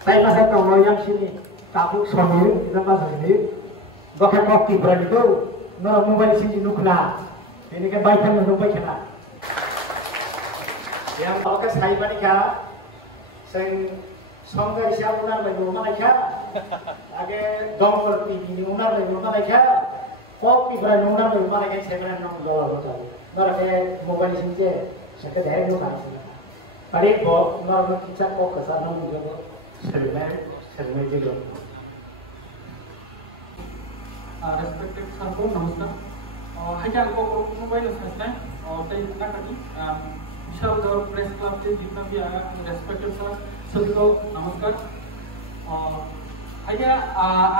Tay masa tau yang sini tabuk somir kita masa sini bahkan koki berani itu nora mobile sini nukla ini kan baikkan menumpai kena yang bawa saya manika sing songga siapa unar lagi rumah mereka age dongkol TV unar lagi rumah mereka kopi berani unar lagi rumah mereka saya berani nong dolar betul nora ke mobile sini je saya ke daerah nukla Pari bo nora kita kok kesana nong juga sermai juga respected Sarko, namaskar. Hanya aku mobile selesai. Tadi nak tadi, Vishal Gaur Press Club से जितना भी आया, respected sir, सभी को नमस्कार. Hanya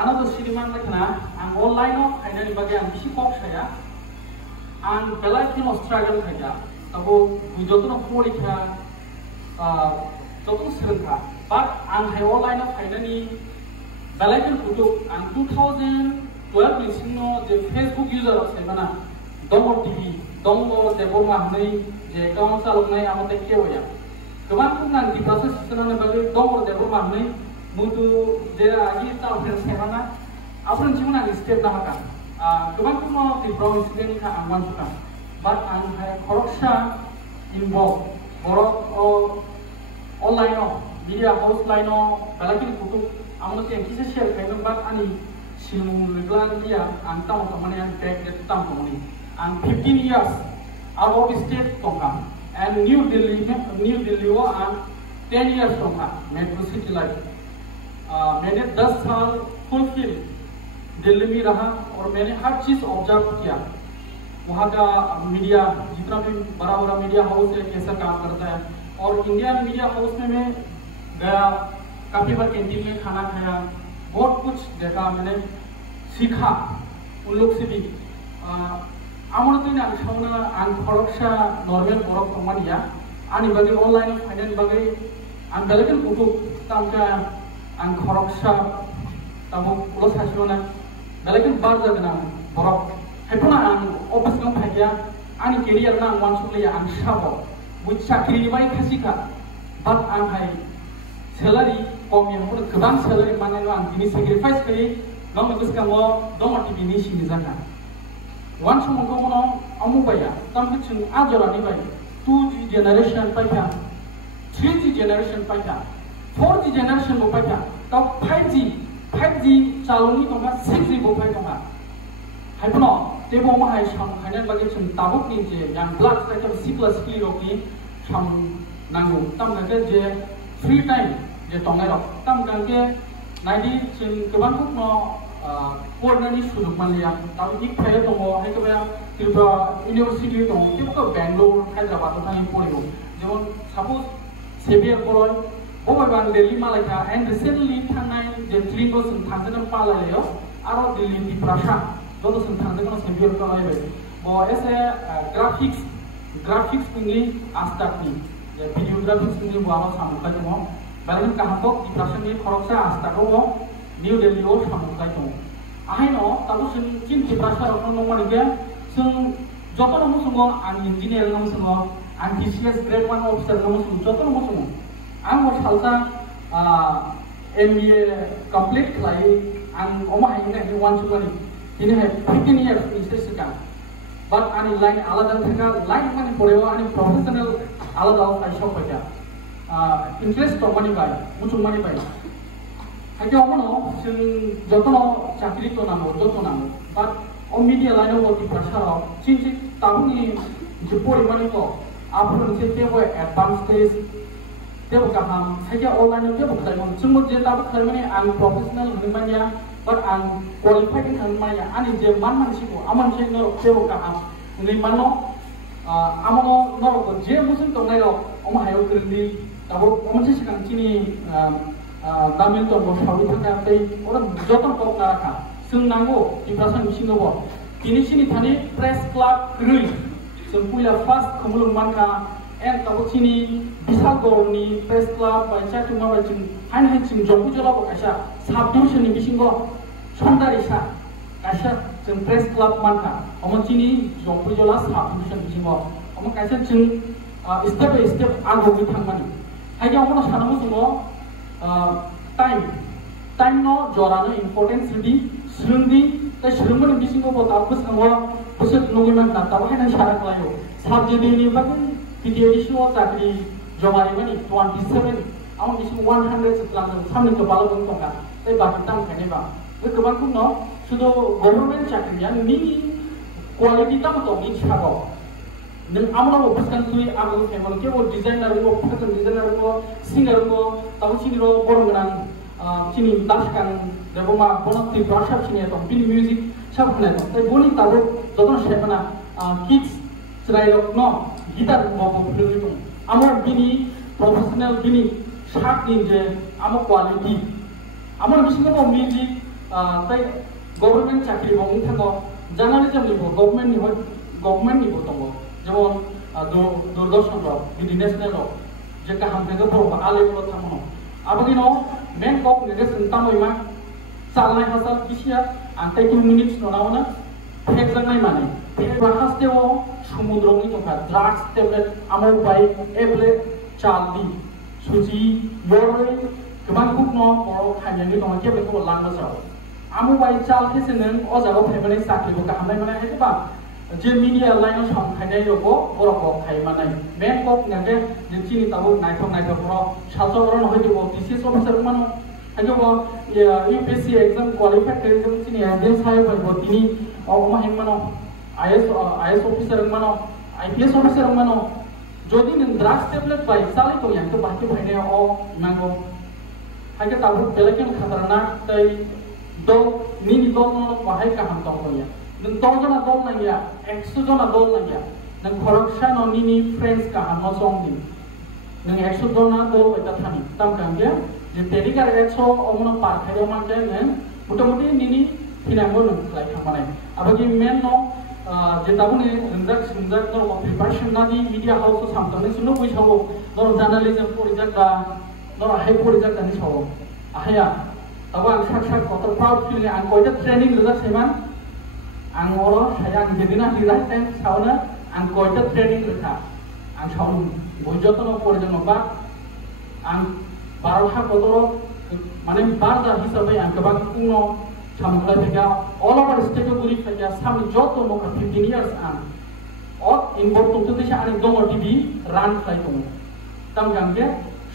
anak tu siriman lekna, ang online o, hanya ni bagi ang bisi kok saya, ang belai kino struggle saja. Tahu bujuk tu nak puri kah, jodoh sering kah. But ang hai online o, hanya ni belai kino bujuk ang 2012 ni sino je Facebook user of semana Dongor TV, Dongor Debor Mahni, je account salok nai amat ekkewa ya. Keman pun nanti proses sekarang bagi Dongor Debor Mahni, mutu je lagi tahu semana, apa yang cuma nanti step dah kan. Keman pun mau di browse ini kan aman suka. But ang hai korupsi involved, korok online o, media house line o, belakang kutu, amat yang kisah share kayak but ani Simu Leglan dia antam kemudian back dari tam kemudian and 15 years out of state tongka and New Delhi वो and 10 years tongka metro city life मैंने 10 साल फुलफिल दिल्ली में रहा और मैंने हर चीज ऑब्जर्व किया वहाँ का मीडिया जितना भी बड़ा बड़ा मीडिया हाउस है कैसा काम करता है और इंडिया में मीडिया हाउस में मैं गया काफी बार कैंटीन में खाना खाया बहुत कुछ देखा मैंने सीखा उन लोग से भी आमोरती ना शावना आन खरकसा नॉर्मल बरक कमानिया आनी बागे ऑनलाइन फाइनेंस बागे आन बेलेगन कुटु तामका आन खरकसा तामो उलो सासियोना बेलेगन बार जागना बरक हेपना आन ऑफिस में फाइया आनी कैरियर ना वन सुले आन शाबो बुच साख्री बाई खासिका बाट आन हाय सैलरी कम yang udah keban salary mana lo ang ini sacrifice kali ngam itu sekarang dong arti ini sih misalnya once mungkin mau amu bayar tapi cuma aja lah nih bayar 2G generation bayar 3G generation bayar 4G generation mau bayar tau 5G calon ini kok 6G mau bayar kok hai pun tebo mah hai sang hanya bagi cuma tabuk nih je yang blood kayak siklas kilo ini sam nanggung tam nggak je free time je tongai rok tam gange naidi cing keban pun no कोर्नरी सुरुक मालिया ताऊ एक फायर तो वो है कि भैया त्रिपुरा यूनिवर्सिटी तो कि वो बेंगलोर हैदराबाद तो थानी पढ़ी हो जब सपोज सेवियर पढ़ोय वो बार दिल्ली मालिका एंड रिसेंटली थानाय जे ट्रिंगो सुन थांजन पाला लेयो आरो दिल्ली त्रिपुरा जो तो सुन थांजन को सेवियर को लाए वो ऐसे ग्राफिक्स पुंगी आस्ताकनी जे वीडियोग्राफिक्स पुंगी वो आरो सामुका जो बारिन कहां तो त्रिपुरा में खरकसा आस्ताको वो New Delhi o samukai to ahai no tabu chin prasar no mani ge sung joto no sungo an engineer no sungo an TCS grade 1 officer no sungo joto no sungo ang mo salsa MBA complete lai an oma hai ne he want to money ini hai 15 years in sesika but ani line alada thaka line mani poreo ani professional alada ai shop paja interest to money bai muchung money bai Hanya orang no, jodoh no cakri to namo, jodoh namo. But on media line of the pressure, cincin tahu ni jepur mana to, apa pun sih dia advanced stage, dia bukan ham. Hanya online dia bukan ham. Semua dia tahu kalau ni ang professional mana, but ang qualified mana, ani dia mana sih ko, aman sih no dia bukan ham. Ni mana, amano no dia musim to nai lo, oma hayo kerja, tahu oma sih sekarang sini. Damil to bo sawi thaka tei orang joton kok naraka sung nango di prasan bisingo bo kini sini thani press club krui sung puya first khumulung manka en tabo sini bisal gorni press club by cha tuma ba jing han han jing jongku jola bo kaisa subdivision ni bisingo sondari sa kaisa sung press club manka omo sini jongku jola subdivision bisingo omo kaisa jing step by step ago bi thangmani hanya omo sanamu sungo time no jora no importance di serungi tai serungi ni bisingo bo ta bus ngwa busut nungi man ta ba hena shara klayo subject ni bagun PTE show chakri jomari mani 27 awon isu 100 setlang samne ke balo bung tongka tai ba kitang khane ba keban kun no sudo government chakri yang ni quality ta to ni chago neng amna bo buskan tui amu family ke bo designer bo fashion designer bo singer bo tamu sini ro borong sini daskan debo ma bonok ti workshop sini to bini music sab khne to tai boni tabo joton shepana kids chrailok no guitar bo bo philui to amor bini professional bini shak din je amo quality amor bisingo bo music tai government chakri bo muthago journalism ni bo government ni bo tongo jemon Doordarshan ro bini national ro je ka ham thega bo ale bo thamono abagi no main kok nege sentamoi ma salnai hasal kisia antai 2 minutes no naona phek jangnai mane phek haste o সমুদ্রনি তোকা drugs tablet amau bai eble chaldi suji yoroi keban kukno boro khaiyani tong keble ko langba saw amu bai chal khesenen o jago phebane sakli bo kahamai mane heba je media line song khainai roko boro ko khai manai main kok nage je chini tabu naithok pro salsoron hoibo thesis officer mano ajo bo UPSC exam qualified kare jom chini exam sai bo tini ogma hemano IS officer mano IPS officer mano jodi ning drugs tablet bai sali to yang to baki bhaine o mango hage tabu telekin khatarna tai do nini do no bahai ka ham to ya nang dojana dol na ya 100 jona dol na ya nang khoroksa no nini friends ka ham no song din nang 100 jona dol eta thani tam kang ya je tedikar 100 omno par khayo man den nang motamuti nini thinambo nang lai khamane abagi men no je tabune rinjak no preparation na di media house samtane sunu bui chabo no journalism porijak da no hai porijak da ni chabo ahya tabang sak kotor proud feel an koida training rijak seman ang oro saya jedina di right time sauna ang koida training rekha ang saun bojoto no porijak no ba ang barha kotor mane barda hisabe ang kabang kuno sampai juga all over state guri saja sami joto no 15 years an or involve tumtu desa ani dongo tv run khai tum tam jangge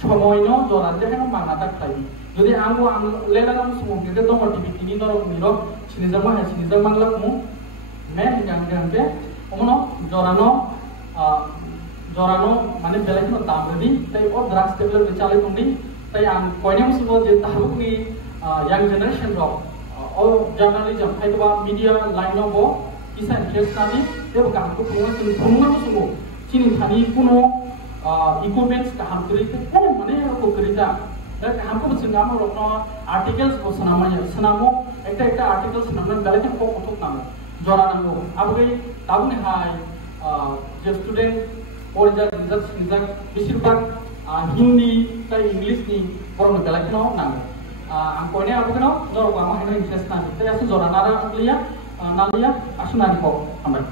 somoy no jorante heno mangata khai jodi ango ang lelanam sumong ge dongo tv tini norok miro sinijang manglak mu men jangge omono jorano mane belai no tamredi tai o drugs tablet chale tumni tai ang koinem subo je tahu ni young generation ro all journalism haitba media line no bo isa interest nani debo kam ko punga sumo chini thani kuno equipments ka ham kri te ko mane ko krita da ham ko singa mo rokno articles ko sanamo ekta articles namna galate ko kotok namo jora nango abgai tabune hai je student or the result bishirbag hindi ta english ni porno galate no namo angkone apa kena dorong ama hena interest nanti. Tapi asu zona nara nalia asu nari kok, ambil.